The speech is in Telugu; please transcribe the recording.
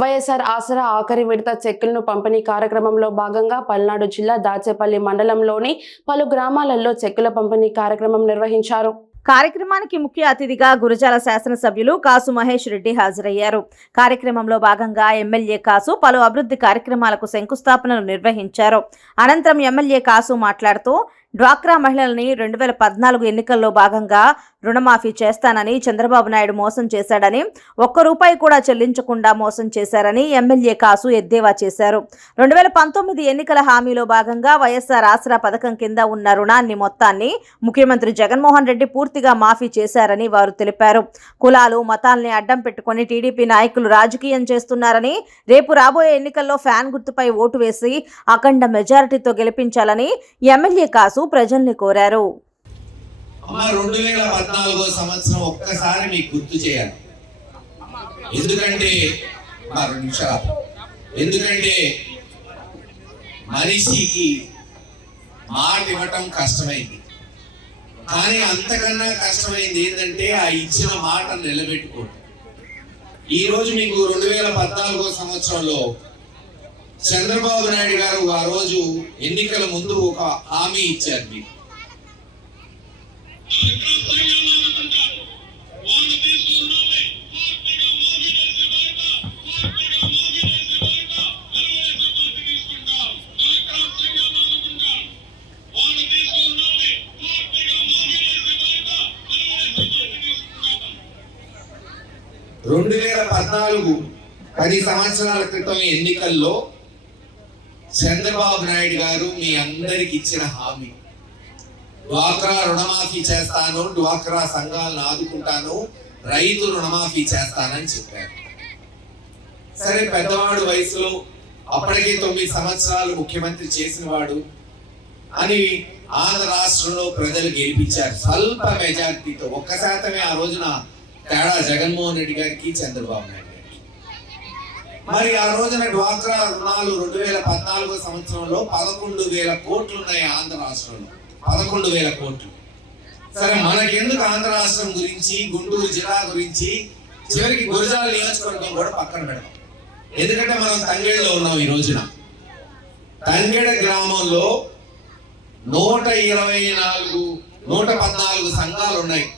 వైఎస్ఆర్ ఆసరా ఆఖరి విడత చెక్కులను పంపిణీ కార్యక్రమంలో భాగంగా పల్నాడు జిల్లా దాచేపల్లి మండలంలోని పలు గ్రామాలలో చెక్కుల పంపిణీ కార్యక్రమం నిర్వహించారు. కార్యక్రమానికి ముఖ్య అతిథిగా గురజాల శాసనసభ్యులు కాసు మహేష్ రెడ్డి హాజరయ్యారు. కార్యక్రమంలో భాగంగా ఎమ్మెల్యే కాసు పలు అభివృద్ధి కార్యక్రమాలకు శంకుస్థాపనలు నిర్వహించారు. అనంతరం ఎమ్మెల్యే కాసు మాట్లాడుతూ డ్వాక్రా మహిళల్ని రెండు వేల పద్నాలుగు ఎన్నికల్లో భాగంగా రుణమాఫీ చేస్తానని చంద్రబాబు నాయుడు మోసం చేశాడని ఒక్క రూపాయి కూడా చెల్లించకుండా మోసం చేశారని ఎమ్మెల్యే కాసు ఎద్దేవా చేశారు. రెండు వేల పంతొమ్మిది ఎన్నికల హామీలో భాగంగా వైఎస్ఆర్ ఆసరా పథకం కింద ఉన్న రుణాన్ని మొత్తాన్ని ముఖ్యమంత్రి జగన్మోహన్ రెడ్డి పూర్తిగా మాఫీ చేశారని వారు తెలిపారు. కులాలు మతాల్ని అడ్డం పెట్టుకుని టీడీపీ నాయకులు రాజకీయం చేస్తున్నారని రేపు రాబోయే ఎన్నికల్లో ఫ్యాన్ గుర్తుపై ఓటు వేసి అఖండ మెజారిటీతో గెలిపించాలని ఎమ్మెల్యే కాసు ప్రజల్ని కోరారు. అమ్మ రెండు వేల పద్నాలుగో సంవత్సరం ఒక్కసారి మీకు గుర్తు చేయాలి. ఎందుకంటే మా నిమిషాలు ఎందుకంటే మనిషికి మాట ఇవ్వటం కష్టమైంది. కానీ అంతకన్నా కష్టమైంది ఏంటంటే ఆ ఇచ్చిన మాట నిలబెట్టుకోవడం ఈరోజు మీకు రెండు వేల పద్నాలుగో సంవత్సరంలో చంద్రబాబు నాయుడు గారు ఆ రోజు ఎన్నికల ముందు ఒక హామీ ఇచ్చారు మీకు. రెండు వేల పద్నాలుగు పది సంవత్సరాల క్రితం ఎన్నికల్లో చంద్రబాబు నాయుడు గారు మీ అందరికి ఇచ్చిన హామీ. డ్వాక్రా రుణమాఫీ చేస్తాను డ్వాక్రా సంఘాలను ఆదుకుంటాను రైతు రుణమాఫీ చేస్తానని చెప్పారు. సరే పెద్దవాడు వయసులో అప్పటికే తొమ్మిది సంవత్సరాలు ముఖ్యమంత్రి చేసిన వాడు అని ఆంధ్ర రాష్ట్రంలో ప్రజలు గెలిపించారు. స్వల్ప మెజార్టీతో ఒక్క శాతమే ఆ రోజున తేడా జగన్మోహన్ రెడ్డి గారికి చంద్రబాబు నాయుడు గారికి. మరి ఆ రోజున డ్వాక్రా రుణాలు రెండు వేల పద్నాలుగో సంవత్సరంలో పదకొండు వేల కోట్లు ఉన్నాయి ఆంధ్ర రాష్ట్రంలో. పదకొండు వేల కోట్లు. సరే మనకెందుకు ఆంధ్ర రాష్ట్రం గురించి గుంటూరు జిల్లా గురించి చివరికి గురజాల నియోజకవర్గం కూడా పక్కన పెడతాం ఎందుకంటే మనం తంగేడులో ఉన్నాం ఈ రోజున. తంగెడ గ్రామంలో నూట ఇరవై నాలుగు నూట పద్నాలుగు సంఘాలు ఉన్నాయి